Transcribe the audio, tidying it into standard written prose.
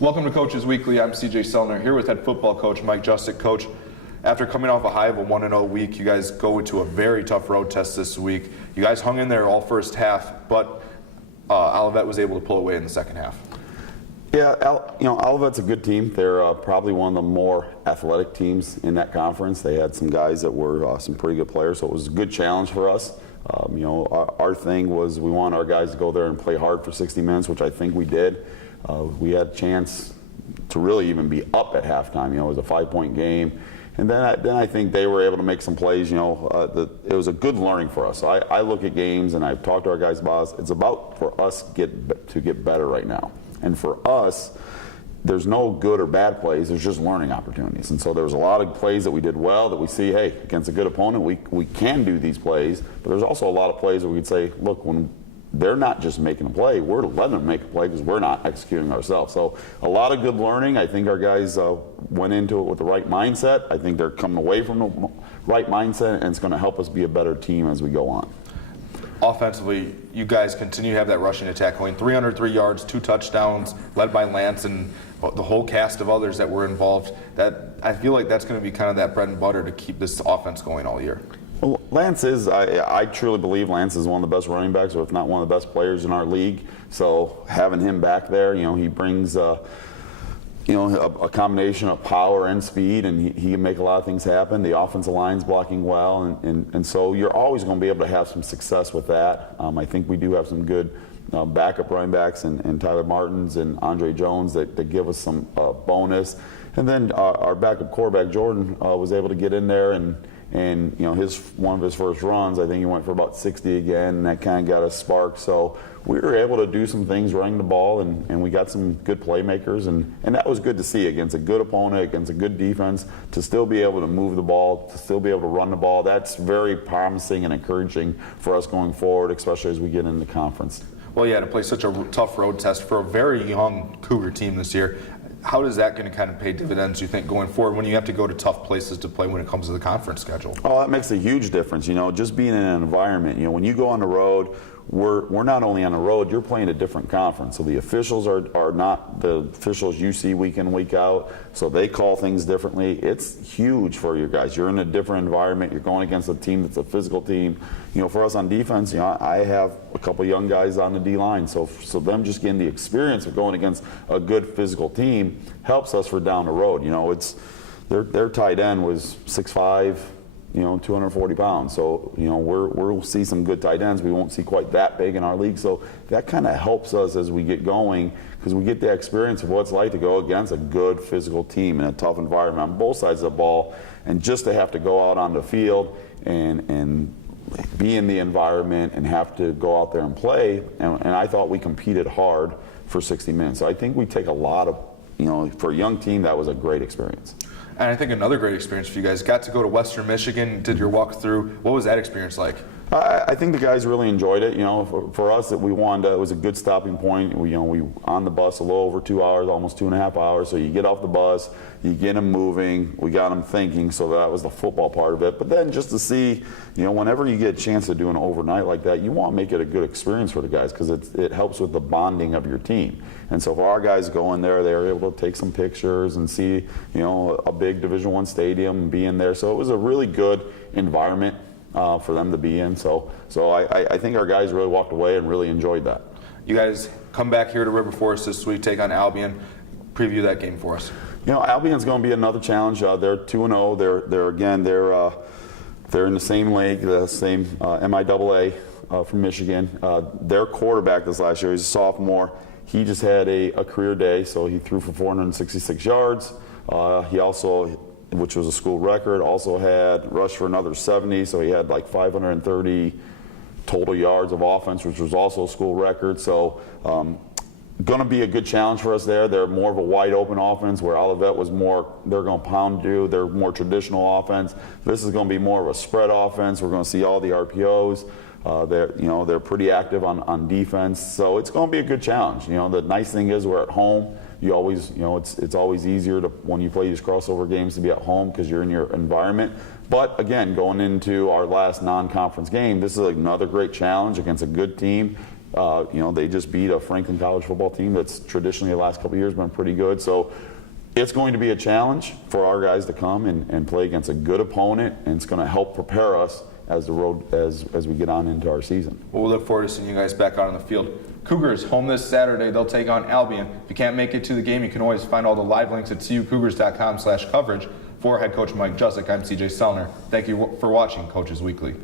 Welcome to Coaches Weekly. I'm CJ Sellner here with head football coach Mike Juscik. Coach, after coming off a high of a 1-0 week, you guys go into a very tough road test this week. You guys hung in there all first half, but Olivet was able to pull away in the second half. Yeah, Olivet's a good team. They're probably one of the more athletic teams in that conference. They had some guys that were some pretty good players, so it was a good challenge for us. Our thing was we want our guys to go there and play hard for 60 minutes, which I think we did. We had a chance to really even be up at halftime. It was a 5-point game. And then I think they were able to make some plays. It was a good learning for us. So I look at games, and I've talked to our guys about it. It's about for us to get better right now. And for us, there's no good or bad plays. There's just learning opportunities. And so there was a lot of plays that we did well that we see, hey, against a good opponent, we can do these plays. But there's also a lot of plays where we could say, look, when they're not just making a play, we're letting them make a play because we're not executing ourselves. So a lot of good learning. I think our guys went into it with the right mindset. I think they're coming away from the right mindset, and it's going to help us be a better team as we go on. Offensively, you guys continue to have that rushing attack going. 303 yards, 2 touchdowns, led by Lance and the whole cast of others that were involved. That I feel like that's going to be kind of that bread and butter to keep this offense going all year. Well, Lance is, I truly believe Lance is one of the best running backs, or if not one of the best players in our league. So having him back there, he brings a combination of power and speed, and he can make a lot of things happen. The offensive line's blocking well, and so you're always going to be able to have some success with that. I think we do have some good backup running backs and Tyler Martins and Andre Jones that give us some bonus. And then our backup quarterback, Jordan, was able to get in there and one of his first runs, I think he went for about 60 again, and that kind of got us sparked. So we were able to do some things running the ball, and we got some good playmakers, and that was good to see against a good opponent, against a good defense, to still be able to move the ball, to still be able to run the ball. That's very promising and encouraging for us going forward, especially as we get into conference. Well, yeah, to play such a tough road test for a very young Cougar team this year. How is that going to kind of pay dividends, you think, going forward when you have to go to tough places to play when it comes to the conference schedule? Oh, that makes a huge difference. Just being in an environment, when you go on the road, we're not only on the road, you're playing a different conference. So the officials are not the officials you see week in, week out. So they call things differently. It's huge for you guys. You're in a different environment. You're going against a team that's a physical team. For us on defense, I have a couple young guys on the D-line. So them just getting the experience of going against a good physical team helps us for down the road. Their tight end was 6'5", 240 pounds. So, we'll see some good tight ends. We won't see quite that big in our league. So that kind of helps us as we get going, because we get the experience of what it's like to go against a good physical team in a tough environment on both sides of the ball. And just to have to go out on the field and be in the environment and have to go out there and play. And I thought we competed hard for 60 minutes. So I think we take a lot of, for a young team, that was a great experience. And I think another great experience for you guys, got to go to Western Michigan, did your walkthrough. What was that experience like? I think the guys really enjoyed it. For us, that we wanted, it was a good stopping point. We on the bus a little over 2 hours, almost 2.5 hours. So you get off the bus, you get them moving. We got them thinking. So that was the football part of it. But then just to see, whenever you get a chance to do an overnight like that, you want to make it a good experience for the guys, because it helps with the bonding of your team. And so for our guys going there, they were able to take some pictures and see, a big Division I stadium and be in there. So it was a really good environment for them to be in. So I think our guys really walked away and really enjoyed that. You guys come back here to River Forest this week, take on Albion. Preview that game for us. Albion's going to be another challenge. They're 2-0. They're in the same league, the same MIAA from Michigan. Their quarterback this last year, he's a sophomore. He just had a career day, so he threw for 466 yards. He also, which was a school record, also had rushed for another 70, so he had like 530 total yards of offense, which was also a school record. So going to be a good challenge for us there. They're more of a wide open offense, where Olivet was more, they're going to pound you. They're more traditional offense. This is going to be more of a spread offense. We're going to see all the RPOs. They're pretty active on defense, so it's going to be a good challenge. The nice thing is we're at home. You always, it's always easier to, when you play these crossover games, to be at home because you're in your environment. But again, going into our last non-conference game, this is another great challenge against a good team. They just beat a Franklin College football team that's traditionally the last couple of years been pretty good. So it's going to be a challenge for our guys to come and play against a good opponent, and it's going to help prepare us as we get on into our season. Well, we look forward to seeing you guys back out on the field. Cougars home this Saturday. They'll take on Albion. If you can't make it to the game, you can always find all the live links at cucougars.com/coverage. For head coach Mike Juscik, I'm CJ Sellner. Thank you for watching Coaches Weekly.